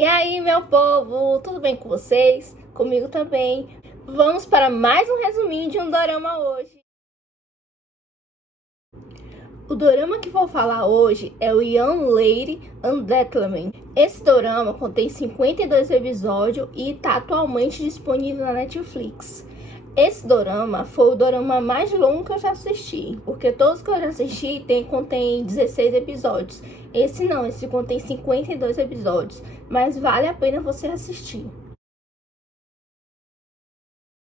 E aí, meu povo, tudo bem com vocês? Comigo também. Vamos para mais um resuminho de um dorama hoje. O dorama que vou falar hoje é o Young Lady Ungentleman. Esse dorama contém 52 episódios e está atualmente disponível na Netflix. Esse dorama foi o dorama mais longo que eu já assisti, porque todos que eu já assisti contém 16 episódios. Esse não, esse contém 52 episódios, mas vale a pena você assistir.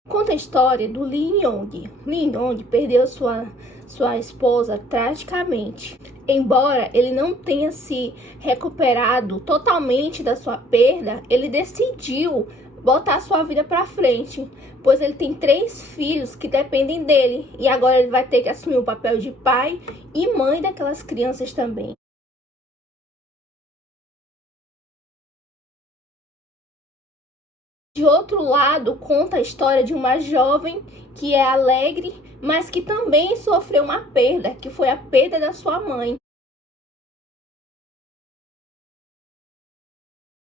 Conta a história do Lee Yong. Lee Yong perdeu sua esposa tragicamente. Embora ele não tenha se recuperado totalmente da sua perda, ele decidiu botar sua vida pra frente, pois ele tem 3 filhos que dependem dele e agora ele vai ter que assumir o papel de pai e mãe daquelas crianças também. De outro lado, conta a história de uma jovem que é alegre, mas que também sofreu uma perda, que foi a perda da sua mãe.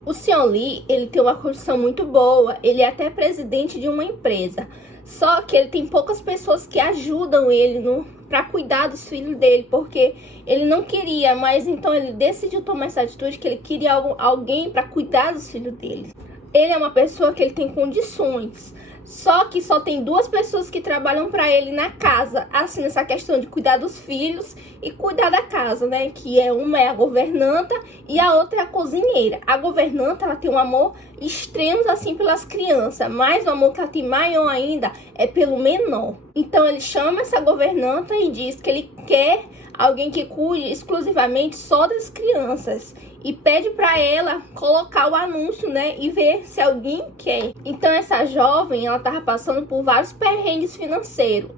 O Seon Lee, ele tem uma condição muito boa, ele é até presidente de uma empresa. Só que ele tem poucas pessoas que ajudam ele para cuidar dos filhos dele, porque ele não queria, mas então ele decidiu tomar essa atitude que ele queria alguém para cuidar dos filhos dele. Ele é uma pessoa que ele tem condições, só que só tem 2 pessoas que trabalham para ele na casa, assim, nessa questão de cuidar dos filhos e cuidar da casa, né? Que uma é a governanta e a outra é a cozinheira. A governanta, ela tem um amor extremo, assim, pelas crianças, mas o amor que ela tem maior ainda é pelo menor. Então ele chama essa governanta e diz que ele quer alguém que cuide exclusivamente só das crianças e pede para ela colocar o anúncio, né, e ver se alguém quer. Então essa jovem, ela tava passando por vários perrengues financeiros.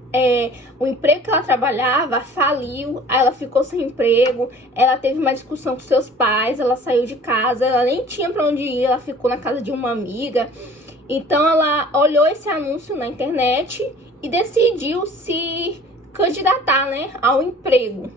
O emprego que ela trabalhava faliu, aí ela ficou sem emprego, ela teve uma discussão com seus pais, ela saiu de casa, ela nem tinha para onde ir, ela ficou na casa de uma amiga. Então ela olhou esse anúncio na internet e decidiu se candidatar, né, ao emprego.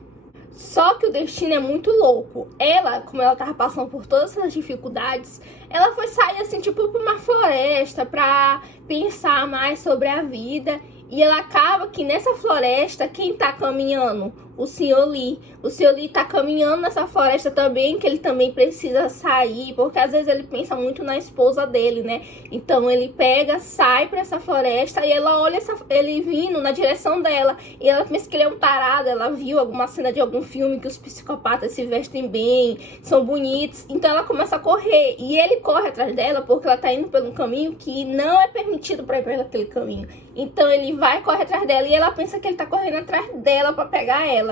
Só que o destino é muito louco. Ela, como ela tava passando por todas essas dificuldades, ela foi sair assim, tipo, pra uma floresta pra pensar mais sobre a vida. E ela acaba que nessa floresta, quem tá caminhando? O Sr. Lee. O Sr. Lee tá caminhando nessa floresta também, que ele também precisa sair, porque às vezes ele pensa muito na esposa dele, né? Então ele pega, sai pra essa floresta e ela olha ele vindo na direção dela. E ela pensa que ele é um tarado, ela viu alguma cena de algum filme que os psicopatas se vestem bem, são bonitos. Então ela começa a correr e ele corre atrás dela porque ela tá indo por um caminho que não é permitido pra ir por aquele caminho. Então ele vai, corre atrás dela e ela pensa que ele tá correndo atrás dela pra pegar ela.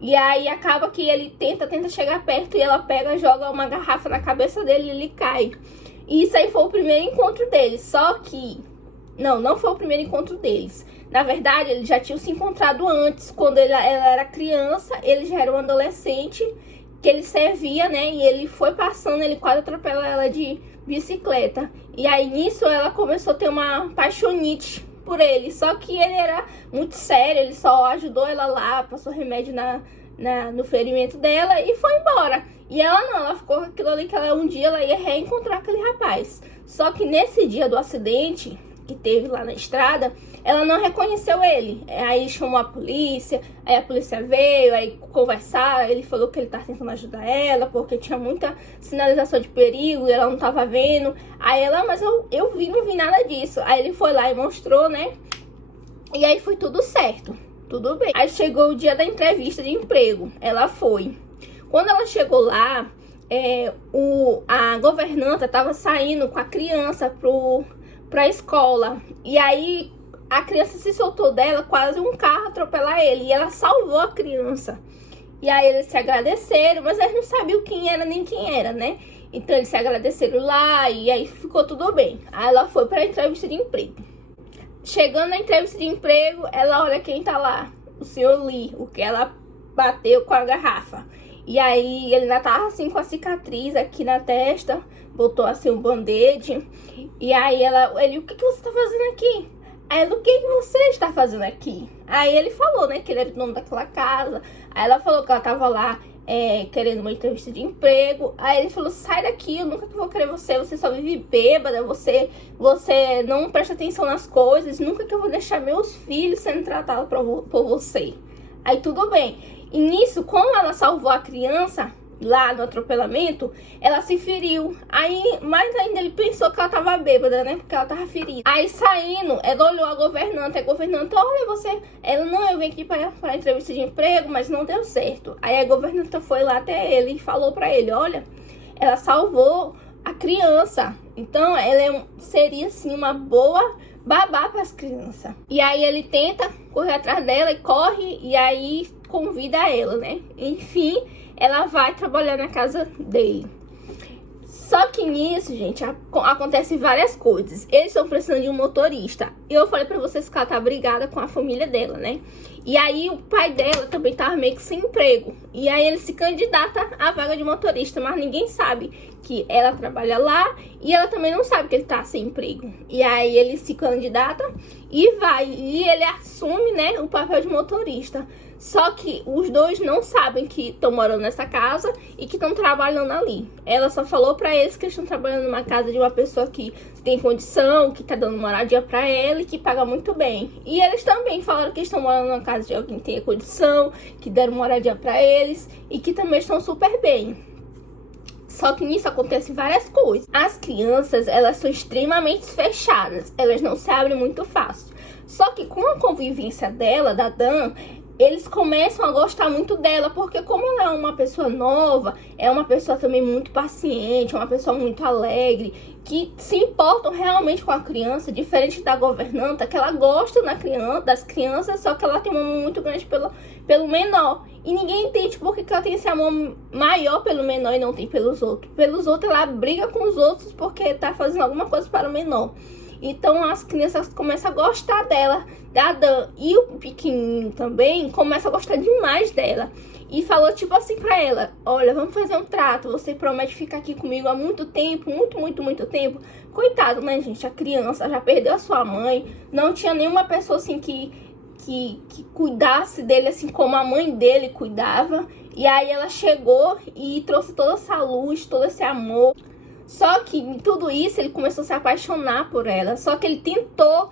E aí acaba que ele tenta chegar perto e ela pega, joga uma garrafa na cabeça dele e ele cai. E isso aí foi o primeiro encontro deles. Só que não foi o primeiro encontro deles. Na verdade, eles já tinham se encontrado antes. Quando ela era criança, ele já era um adolescente que ele servia, né? E ele foi passando, ele quase atropela ela de bicicleta. E aí nisso ela começou a ter uma paixonite por ele, só que ele era muito sério, ele só ajudou ela lá, passou remédio no ferimento dela e foi embora. E ela não, ela ficou com aquilo ali que um dia ela ia reencontrar aquele rapaz. Só que nesse dia do acidente que teve lá na estrada, ela não reconheceu ele. Aí chamou a polícia, aí a polícia veio, aí conversaram, ele falou que ele tá tentando ajudar ela, porque tinha muita sinalização de perigo e ela não tava vendo. Aí ela, mas eu não vi nada disso. Aí ele foi lá e mostrou, né? E aí foi tudo certo, tudo bem. Aí chegou o dia da entrevista de emprego, ela foi. Quando ela chegou lá, a governanta tava saindo com a criança pra escola. E aí a criança se soltou dela, quase um carro atropelar ele. E ela salvou a criança. E aí eles se agradeceram, mas eles não sabiam quem era nem quem era, né? Então eles se agradeceram lá e aí ficou tudo bem. Aí ela foi pra entrevista de emprego. Chegando na entrevista de emprego, ela olha quem tá lá. O Sr. Lee, o que ela bateu com a garrafa. E aí ele ainda tava assim com a cicatriz aqui na testa, botou assim um band-aid. E aí ele, o que você tá fazendo aqui? Aí ela, o que você está fazendo aqui? Aí ele falou, né, que ele era o dono daquela casa. Aí ela falou que ela tava lá querendo uma entrevista de emprego. Aí ele falou, sai daqui, eu nunca vou querer você, você só vive bêbada, você não presta atenção nas coisas, nunca que eu vou deixar meus filhos sendo tratados por você. Aí tudo bem. E nisso, como ela salvou a criança lá no atropelamento, ela se feriu. Aí, mais ainda, ele pensou que ela tava bêbada, né? Porque ela tava ferida. Aí, saindo, ela olhou a governanta. A governanta, olha, você... Ela, não, eu vim aqui para entrevista de emprego, mas não deu certo. Aí, a governanta foi lá até ele e falou pra ele, olha, ela salvou a criança. Então, ela seria, assim, uma boa babá para as crianças. E aí, ele tenta correr atrás dela e corre, e aí convida ela, né? Enfim, ela vai trabalhar na casa dele. Só que nisso, gente, acontece várias coisas. Eles estão precisando de um motorista. Eu falei pra vocês que ela tá brigada com a família dela, né? E aí o pai dela também tava meio que sem emprego. E aí ele se candidata à vaga de motorista, mas ninguém sabe que ela trabalha lá e ela também não sabe que ele tá sem emprego. E aí ele se candidata e vai. E ele assume, né, o papel de motorista. Só que os dois não sabem que estão morando nessa casa e que estão trabalhando ali. Ela só falou pra eles que estão trabalhando numa casa de uma pessoa que tem condição, que tá dando moradia pra ela e que paga muito bem. E eles também falaram que estão morando numa casa de alguém que tem condição, que deram moradia pra eles e que também estão super bem. Só que nisso acontece várias coisas. As crianças, elas são extremamente fechadas. Elas não se abrem muito fácil. Só que com a convivência dela, da Dan, eles começam a gostar muito dela, porque como ela é uma pessoa nova, é uma pessoa também muito paciente, uma pessoa muito alegre, que se importam realmente com a criança, diferente da governanta, que ela gosta das crianças, só que ela tem um amor muito grande pelo menor. E ninguém entende por que ela tem esse amor maior pelo menor e não tem pelos outros. Pelos outros, ela briga com os outros porque tá fazendo alguma coisa para o menor. Então as crianças começam a gostar dela, da Dan. E o pequenininho também começa a gostar demais dela. E falou tipo assim pra ela, olha, vamos fazer um trato, você promete ficar aqui comigo há muito tempo, muito tempo. Coitado, né, gente? A criança já perdeu a sua mãe, não tinha nenhuma pessoa assim que cuidasse dele assim como a mãe dele cuidava. E aí ela chegou e trouxe toda essa luz, todo esse amor. Só que em tudo isso ele começou a se apaixonar por ela. Só que ele tentou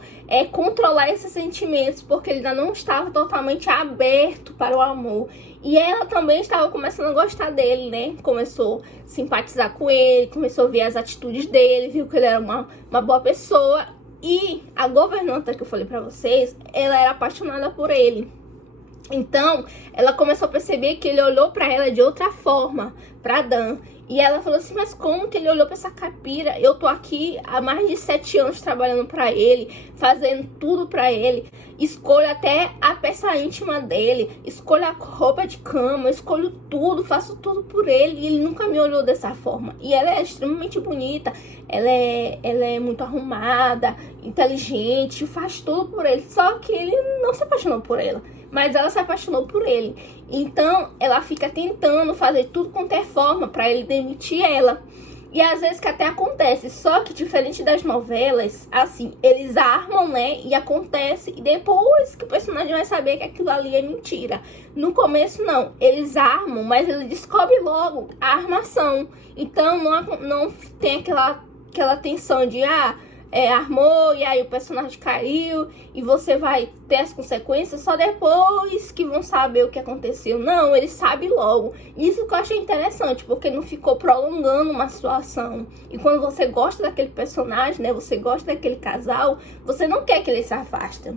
controlar esses sentimentos, porque ele ainda não estava totalmente aberto para o amor. E ela também estava começando a gostar dele, né? Começou a simpatizar com ele, começou a ver as atitudes dele, viu que ele era uma boa pessoa. E a governanta que eu falei pra vocês, ela era apaixonada por ele. Então, ela começou a perceber que ele olhou pra ela de outra forma, pra Dan. E ela falou assim, mas como que ele olhou pra essa caipira? Eu tô aqui há mais de 7 anos trabalhando pra ele, fazendo tudo pra ele. Escolho até a peça íntima dele, escolho a roupa de cama, escolho tudo, faço tudo por ele. E ele nunca me olhou dessa forma. E ela é extremamente bonita, ela é muito arrumada, inteligente, faz tudo por ele. Só que ele não se apaixonou por ela, mas ela se apaixonou por ele. Então, ela fica tentando fazer tudo quanto é forma pra ele demitir ela. E às vezes que até acontece. Só que diferente das novelas, assim, eles armam, né? E acontece. E depois que o personagem vai saber que aquilo ali é mentira. No começo, não. Eles armam, mas ele descobre logo a armação. Então, não tem aquela tensão de... armou e aí o personagem caiu e você vai ter as consequências só depois que vão saber o que aconteceu. Não, ele sabe logo. Isso que eu achei interessante, porque não ficou prolongando uma situação. E quando você gosta daquele personagem, né, você gosta daquele casal, você não quer que ele se afaste.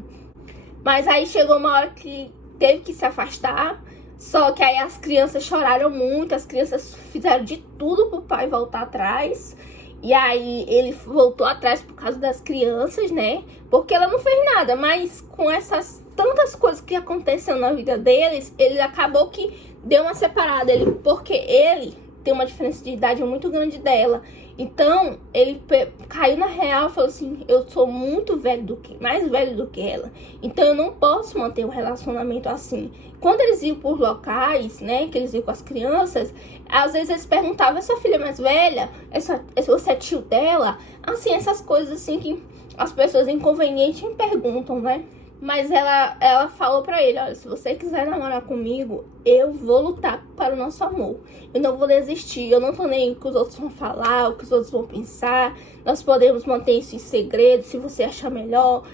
Mas aí chegou uma hora que teve que se afastar. Só que aí as crianças choraram muito, as crianças fizeram de tudo pro pai voltar atrás. E aí ele voltou atrás por causa das crianças, né? Porque ela não fez nada, mas com essas tantas coisas que aconteceram na vida deles, ele acabou que deu uma separada. Porque ele tem uma diferença de idade muito grande dela. Então, ele caiu na real e falou assim, eu sou muito mais velho do que ela. Então, eu não posso manter um relacionamento assim. Quando eles iam por locais, né, que eles iam com as crianças, às vezes eles perguntavam, essa filha mais velha? Você é tio dela? Assim, essas coisas assim que as pessoas inconvenientes me perguntam, né? Mas ela falou pra ele, olha, se você quiser namorar comigo, eu vou lutar para o nosso amor. Eu não vou desistir, eu não tô nem o que os outros vão falar, o que os outros vão pensar. Nós podemos manter isso em segredo, se você achar melhor.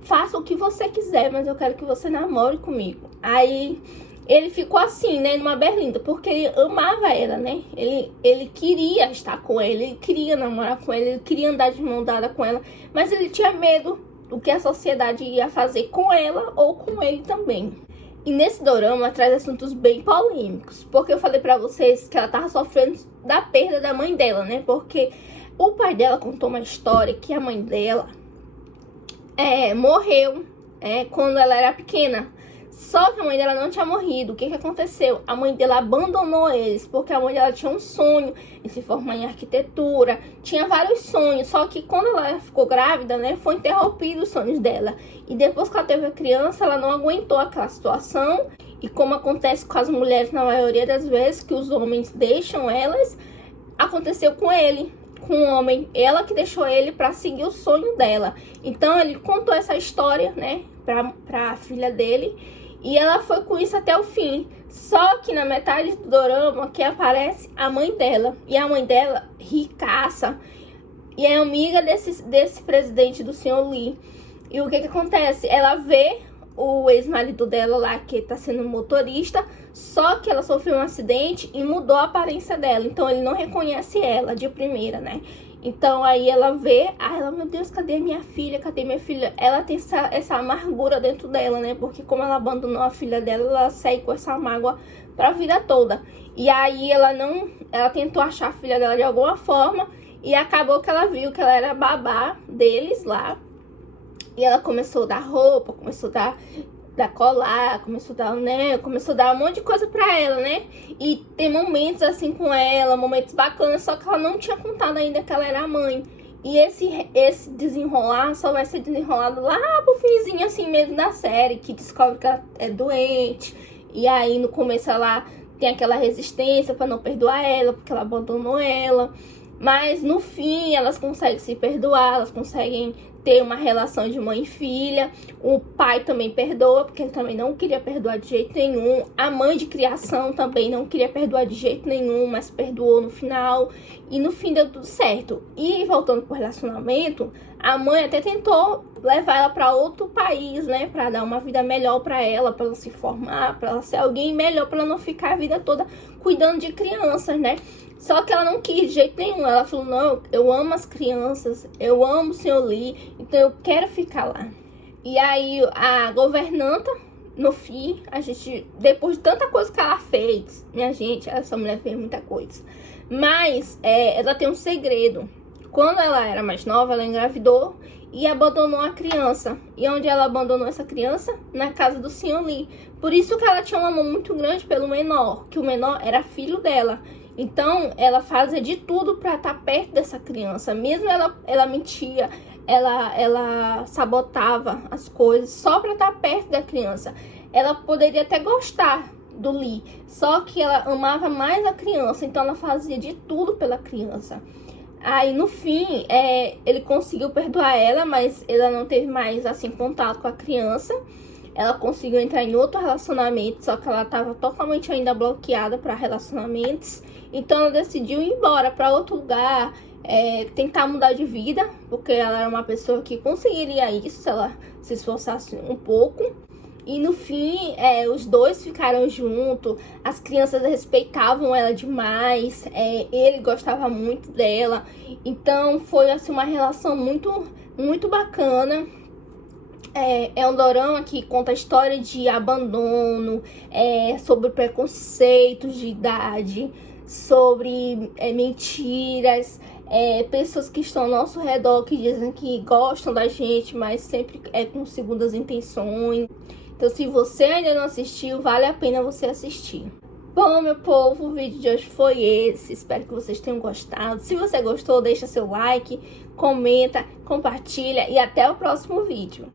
Faça o que você quiser, mas eu quero que você namore comigo. Aí ele ficou assim, né, numa berlinda, porque ele amava ela, né? Ele queria estar com ela, ele queria namorar com ela, ele queria andar de mão dada com ela, mas ele tinha medo do que a sociedade ia fazer com ela ou com ele também. E nesse dorama traz assuntos bem polêmicos, porque eu falei pra vocês que ela tava sofrendo da perda da mãe dela, né? Porque o pai dela contou uma história que a mãe dela morreu quando ela era pequena. Só que a mãe dela não tinha morrido. O que aconteceu? A mãe dela abandonou eles, porque a mãe dela tinha um sonho de se formar em arquitetura, tinha vários sonhos, só que quando ela ficou grávida, né, foi interrompido os sonhos dela. E depois que ela teve a criança, ela não aguentou aquela situação. E como acontece com as mulheres na maioria das vezes, que os homens deixam elas, aconteceu com ele, com o homem. Ela que deixou ele para seguir o sonho dela. Então ele contou essa história, né, pra filha dele. E ela foi com isso até o fim. Só que na metade do dorama que aparece a mãe dela. E a mãe dela, ricaça, e é amiga desse presidente do Sr. Lee. E o que acontece? Ela vê o ex-marido dela lá, que tá sendo motorista, só que ela sofreu um acidente e mudou a aparência dela. Então ele não reconhece ela de primeira, né? Então aí ela vê, ela, meu Deus, cadê minha filha? Cadê minha filha? Ela tem essa amargura dentro dela, né? Porque como ela abandonou a filha dela, ela segue com essa mágoa pra vida toda. E aí ela tentou achar a filha dela de alguma forma e acabou que ela viu que ela era babá deles lá. E ela começou a dar roupa, começou a dar colar, começou a dar anel, começou a dar um monte de coisa pra ela, né? E tem momentos assim com ela, momentos bacanas, só que ela não tinha contado ainda que ela era a mãe. E esse desenrolar só vai ser desenrolado lá pro finzinho assim mesmo da série, que descobre que ela é doente. E aí no começo ela tem aquela resistência pra não perdoar ela, porque ela abandonou ela. Mas no fim elas conseguem se perdoar, elas conseguem ter uma relação de mãe e filha. O pai também perdoa, porque ele também não queria perdoar de jeito nenhum. A mãe de criação também não queria perdoar de jeito nenhum, mas perdoou no final. E no fim deu tudo certo. E voltando pro relacionamento, a mãe até tentou levar ela para outro país, né? Pra dar uma vida melhor pra ela se formar, pra ela ser alguém melhor, pra ela não ficar a vida toda cuidando de crianças, né? Só que ela não quis de jeito nenhum. Ela falou, não, eu amo as crianças, eu amo o Sr. Lee, então eu quero ficar lá. E aí a governanta, no fim, a gente, depois de tanta coisa que ela fez, minha gente, essa mulher fez muita coisa. Mas ela tem um segredo. Quando ela era mais nova, ela engravidou e abandonou a criança. E onde ela abandonou essa criança? Na casa do Sr. Lee. Por isso que ela tinha um amor muito grande pelo menor, que o menor era filho dela. Então, ela fazia de tudo para estar perto dessa criança. Mesmo ela mentia, ela sabotava as coisas só para estar perto da criança. Ela poderia até gostar do Lee, só que ela amava mais a criança. Então, ela fazia de tudo pela criança. Aí, no fim, ele conseguiu perdoar ela, mas ela não teve mais, assim, contato com a criança. Ela conseguiu entrar em outro relacionamento, só que ela estava totalmente ainda bloqueada para relacionamentos. Então ela decidiu ir embora para outro lugar, tentar mudar de vida, porque ela era uma pessoa que conseguiria isso se ela se esforçasse um pouco. E no fim, os dois ficaram juntos, as crianças respeitavam ela demais, ele gostava muito dela. Então foi assim, uma relação muito, muito bacana. É um dorama que conta a história de abandono, sobre preconceitos de idade, sobre mentiras, pessoas que estão ao nosso redor que dizem que gostam da gente, mas sempre com segundas intenções. Então, se você ainda não assistiu, vale a pena você assistir. Bom, meu povo, o vídeo de hoje foi esse. Espero que vocês tenham gostado. Se você gostou, deixa seu like, comenta, compartilha e até o próximo vídeo.